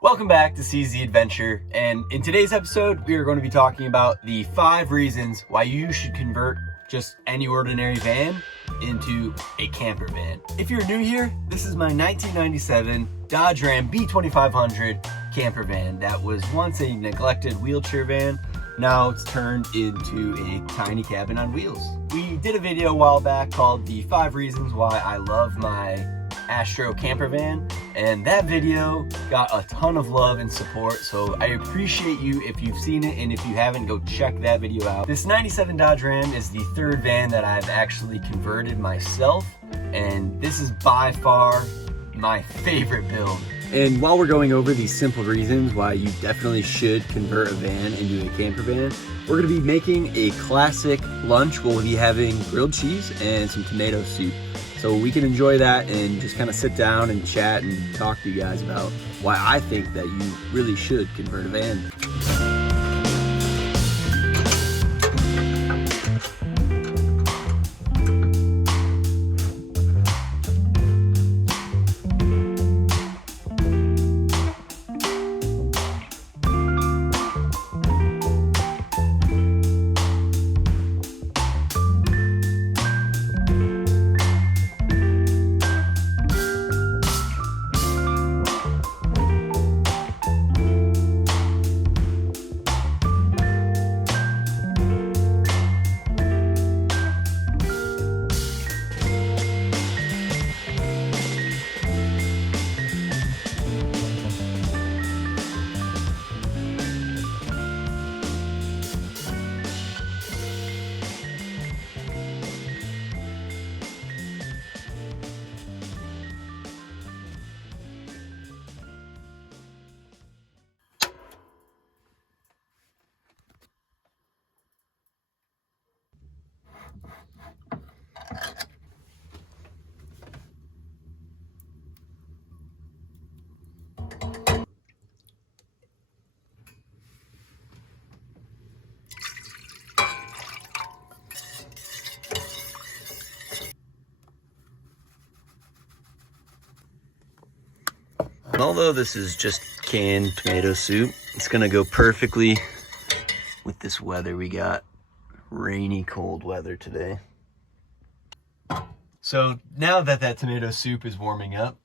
Welcome back to Seize the Adventure, and in today's episode we are going to be talking about the 5 reasons why you should convert just any ordinary van into a camper van. If you're new here, this is my 1997 Dodge Ram B2500 camper van that was once a neglected wheelchair van. Now it's turned into a tiny cabin on wheels. We did a video a while back called the 5 reasons why I love my Astro camper van, and that video got a ton of love and support, so I appreciate you if you've seen it, and if you haven't, go check that video out. This 97 Dodge Ram is the 3rd van that I've actually converted myself, and this is by far my favorite build. And while we're going over these simple reasons why you definitely should convert a van into a camper van, we're going to be making a classic lunch. We'll be having grilled cheese and some tomato soup. So we can enjoy that and just kind of sit down and chat and talk to you guys about why I think that you really should convert a van. Although this is just canned tomato soup, it's gonna go perfectly with this weather we got. Rainy, cold weather today. So now that tomato soup is warming up,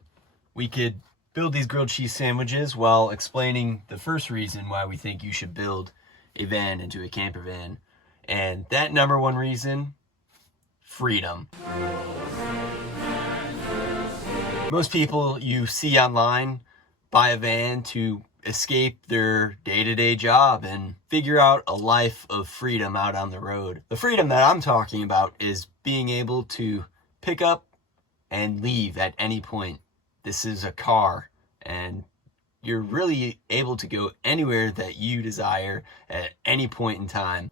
we could build these grilled cheese sandwiches while explaining the first reason why we think you should build a van into a camper van. And that number 1 reason, freedom. Most people you see online buy a van to escape their day-to-day job and figure out a life of freedom out on the road. The freedom that I'm talking about is being able to pick up and leave at any point. This is a car, and you're really able to go anywhere that you desire at any point in time.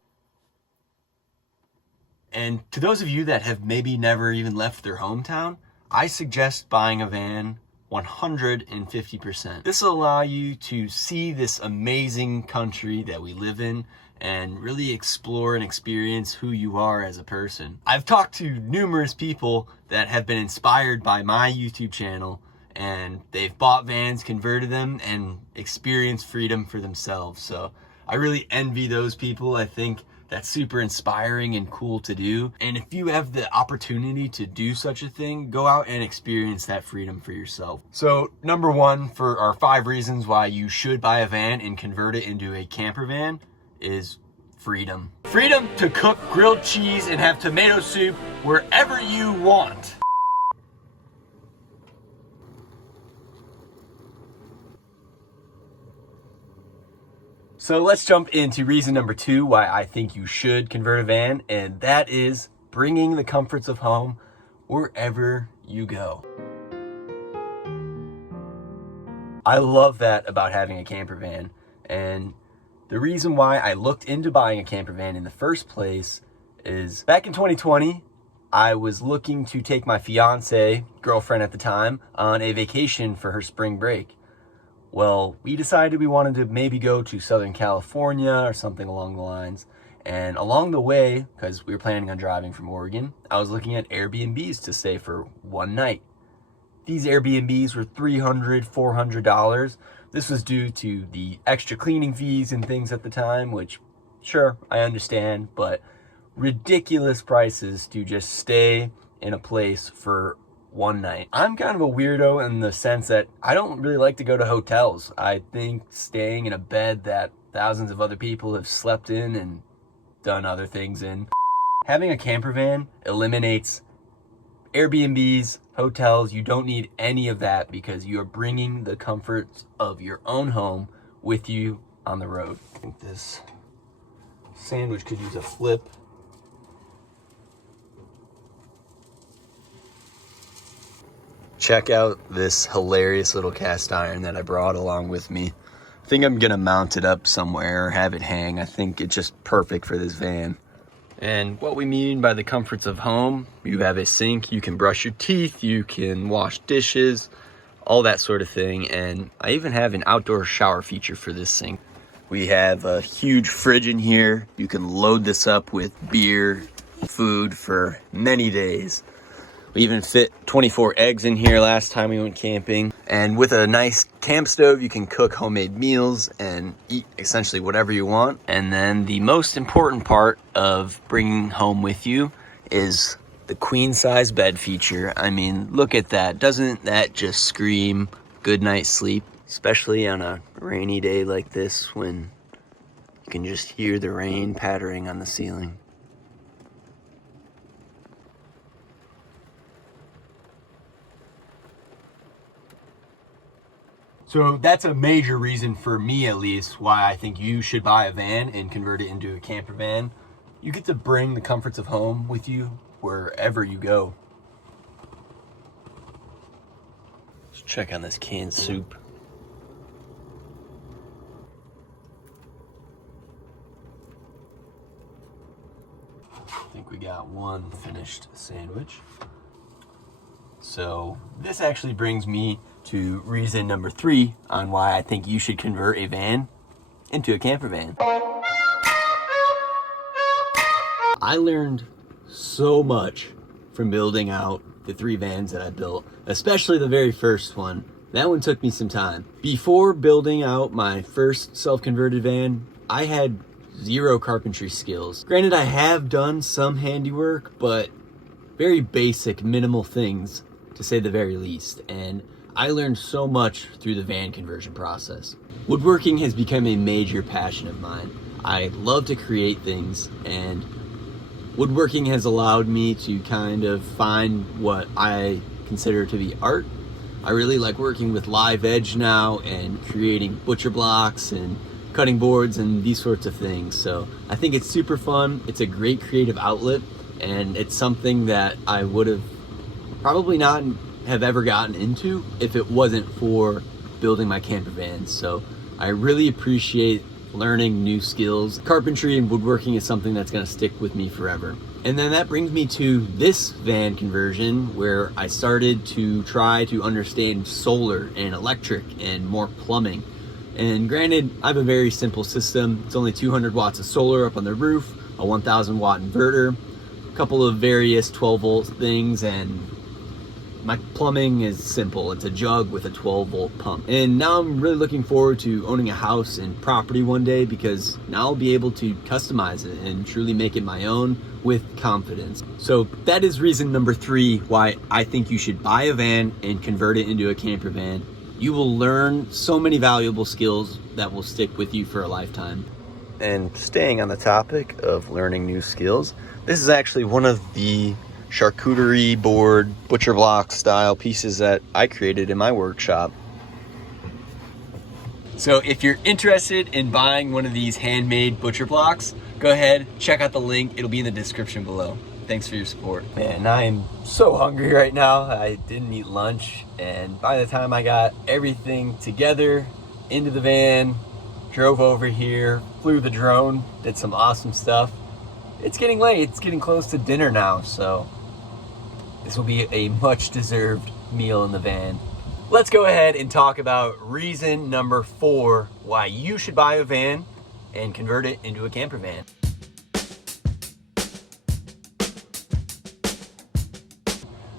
And to those of you that have maybe never even left their hometown, I suggest buying a van 150%. This will allow you to see this amazing country that we live in and really explore and experience who you are as a person. I've talked to numerous people that have been inspired by my YouTube channel, and they've bought vans, converted them, and experienced freedom for themselves. So I really envy those people. I think that's super inspiring and cool to do. And if you have the opportunity to do such a thing, go out and experience that freedom for yourself. So number 1 for our 5 reasons why you should buy a van and convert it into a camper van is freedom. Freedom to cook grilled cheese and have tomato soup wherever you want. So let's jump into reason number 2 why I think you should convert a van, and that is bringing the comforts of home wherever you go. I love that about having a camper van, and the reason why I looked into buying a camper van in the first place is back in 2020, I was looking to take my fiance, girlfriend at the time, on a vacation for her spring break. Well, we decided we wanted to maybe go to Southern California or something along the lines. And along the way, because we were planning on driving from Oregon, I was looking at Airbnbs to stay for one night. These Airbnbs were $300, $400, This was due to the extra cleaning fees and things at the time, which, sure, I understand, but ridiculous prices to just stay in a place for one night. I'm kind of a weirdo in the sense that I don't really like to go to hotels. I think staying in a bed that thousands of other people have slept in and done other things in. Having a camper van eliminates Airbnbs, hotels. You don't need any of that because you are bringing the comforts of your own home with you on the road. I think this sandwich could use a flip. Check out this hilarious little cast iron that I brought along with me. I think I'm gonna mount it up somewhere or have it hang. I think it's just perfect for this van. And what we mean by the comforts of home, you have a sink, you can brush your teeth, you can wash dishes, all that sort of thing. And I even have an outdoor shower feature for this sink. We have a huge fridge in here. You can load this up with beer, food for many days. We even fit 24 eggs in here last time we went camping. And with a nice camp stove, you can cook homemade meals and eat essentially whatever you want. And then the most important part of bringing home with you is the queen size bed feature. I mean, look at that. Doesn't that just scream good night's sleep? Especially on a rainy day like this when you can just hear the rain pattering on the ceiling. So that's a major reason for me, at least, why I think you should buy a van and convert it into a camper van. You get to bring the comforts of home with you wherever you go. Let's check on this canned soup. I think we got one finished sandwich. So this actually brings me to reason number 3 on why I think you should convert a van into a camper van. I learned so much from building out the 3 vans that I built, especially the very first one. That one took me some time. Before building out my first self-converted van, I had 0 carpentry skills. Granted, I have done some handiwork, but very basic, minimal things, to say the very least. And I learned so much through the van conversion process. Woodworking has become a major passion of mine. I love to create things, and woodworking has allowed me to kind of find what I consider to be art. I really like working with live edge now and creating butcher blocks and cutting boards and these sorts of things. So I think it's super fun. It's a great creative outlet, and it's something that I would have probably not have ever gotten into if it wasn't for building my camper vans. So I really appreciate learning new skills. Carpentry and woodworking is something that's going to stick with me forever. And then that brings me to this van conversion, where I started to try to understand solar and electric and more plumbing. And granted, I have a very simple system. It's only 200 watts of solar up on the roof, a 1000 watt inverter, a couple of various 12 volt things, and my plumbing is simple. It's a jug with a 12 volt pump. And now I'm really looking forward to owning a house and property one day, because now I'll be able to customize it and truly make it my own with confidence. So that is reason number 3 why I think you should buy a van and convert it into a camper van. You will learn so many valuable skills that will stick with you for a lifetime. And staying on the topic of learning new skills, this is actually one of the charcuterie board, butcher block style pieces that I created in my workshop. So if you're interested in buying one of these handmade butcher blocks, go ahead, check out the link. It'll be in the description below. Thanks for your support. Man, I am so hungry right now. I didn't eat lunch, and by the time I got everything together, into the van, drove over here, flew the drone, did some awesome stuff. It's getting late. It's getting close to dinner now, so this will be a much deserved meal in the van. Let's go ahead and talk about reason number 4 why you should buy a van and convert it into a camper van.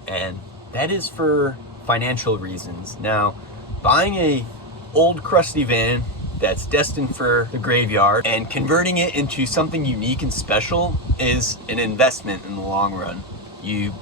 And that is for financial reasons. Now, buying a old crusty van that's destined for the graveyard, and converting it into something unique and special is an investment in the long run. You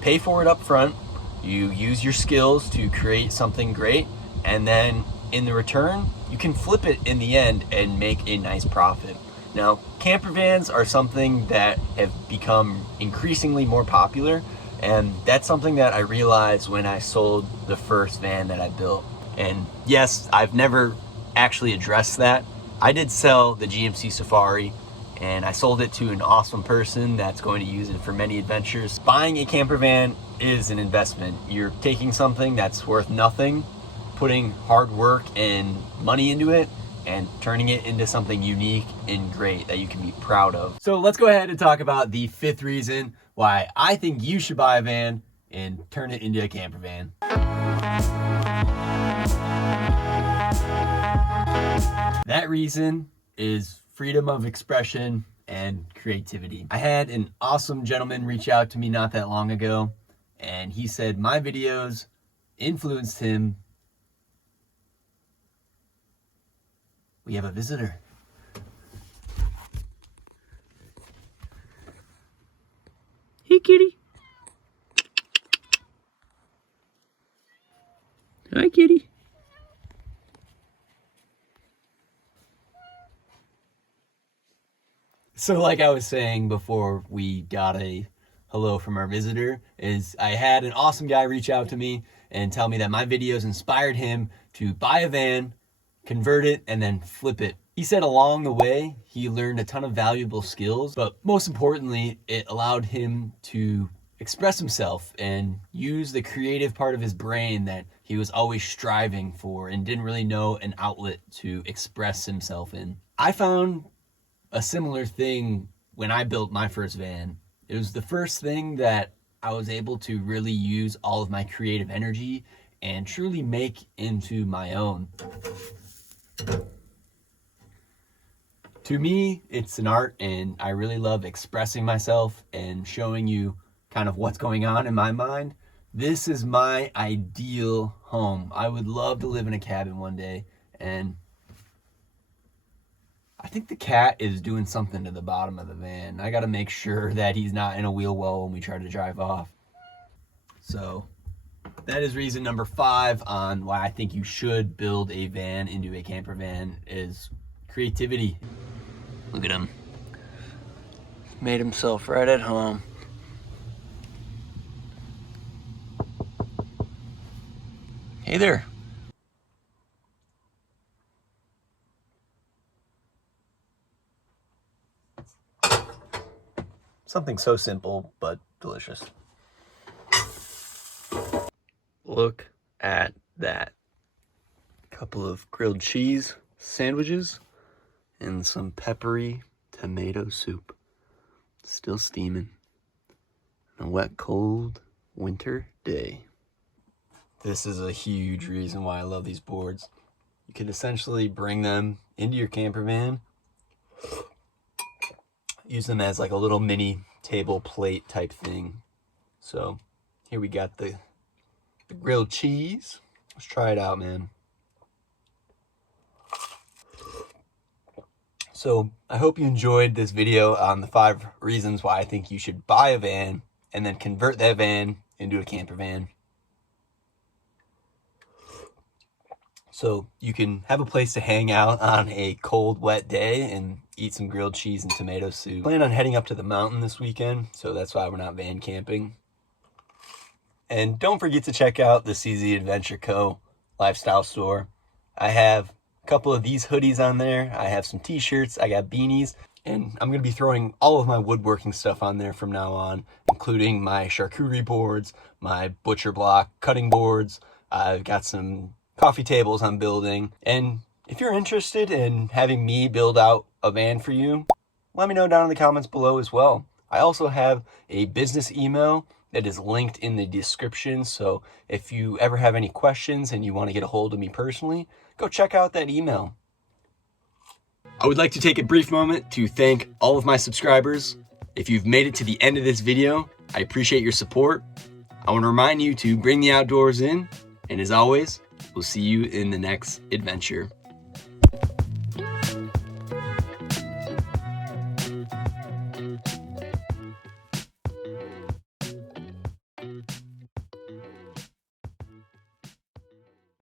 pay for it up front, you use your skills to create something great, and then in the return, you can flip it in the end and make a nice profit. Now, camper vans are something that have become increasingly more popular, and that's something that I realized when I sold the first van that I built. And yes, I've never actually addressed that. I did sell the GMC Safari, and I sold it to an awesome person that's going to use it for many adventures. Buying a camper van is an investment. You're taking something that's worth nothing, putting hard work and money into it, and turning it into something unique and great that you can be proud of. So let's go ahead and talk about the 5th reason why I think you should buy a van and turn it into a camper van. That reason is freedom of expression and creativity. I had an awesome gentleman reach out to me not that long ago, and he said my videos influenced him. We have a visitor. Hey, kitty. Hi, kitty. So like I was saying before we got a hello from our visitor, is I had an awesome guy reach out to me and tell me that my videos inspired him to buy a van, convert it, and then flip it. He said along the way, he learned a ton of valuable skills, but most importantly, it allowed him to express himself and use the creative part of his brain that he was always striving for and didn't really know an outlet to express himself in. I found a similar thing when I built my first van. It was the first thing that I was able to really use all of my creative energy and truly make into my own. To me, it's an art, and I really love expressing myself and showing you kind of what's going on in my mind. This is my ideal home. I would love to live in a cabin one day, and I think the cat is doing something to the bottom of the van. I gotta make sure that he's not in a wheel well when we try to drive off. So that is reason number 5 on why I think you should build a van into a camper van is creativity. Look at him. Made himself right at home. Hey there. Something so simple, but delicious. Look at that. Couple of grilled cheese sandwiches and some peppery tomato soup. Still steaming. On a wet, cold winter day. This is a huge reason why I love these boards. You can essentially bring them into your camper van, use them as like a little mini table plate type thing. So here we got the grilled cheese. Let's try it out, man. So I hope you enjoyed this video on the 5 reasons why I think you should buy a van and then convert that van into a camper van. So you can have a place to hang out on a cold, wet day and eat some grilled cheese and tomato soup. Plan on heading up to the mountain this weekend, so that's why we're not van camping. And don't forget to check out the CZ Adventure Co. lifestyle store. I have a couple of these hoodies on there. I have some t-shirts, I got beanies, and I'm gonna be throwing all of my woodworking stuff on there from now on, including my charcuterie boards, my butcher block cutting boards. I've got some coffee tables I'm building. And if you're interested in having me build out a van for you, let me know down in the comments below as well. I also have a business email that is linked in the description. So if you ever have any questions and you want to get a hold of me personally, go check out that email. I would like to take a brief moment to thank all of my subscribers. If you've made it to the end of this video, I appreciate your support. I want to remind you to bring the outdoors in, and as always, We'll see you in the next adventure.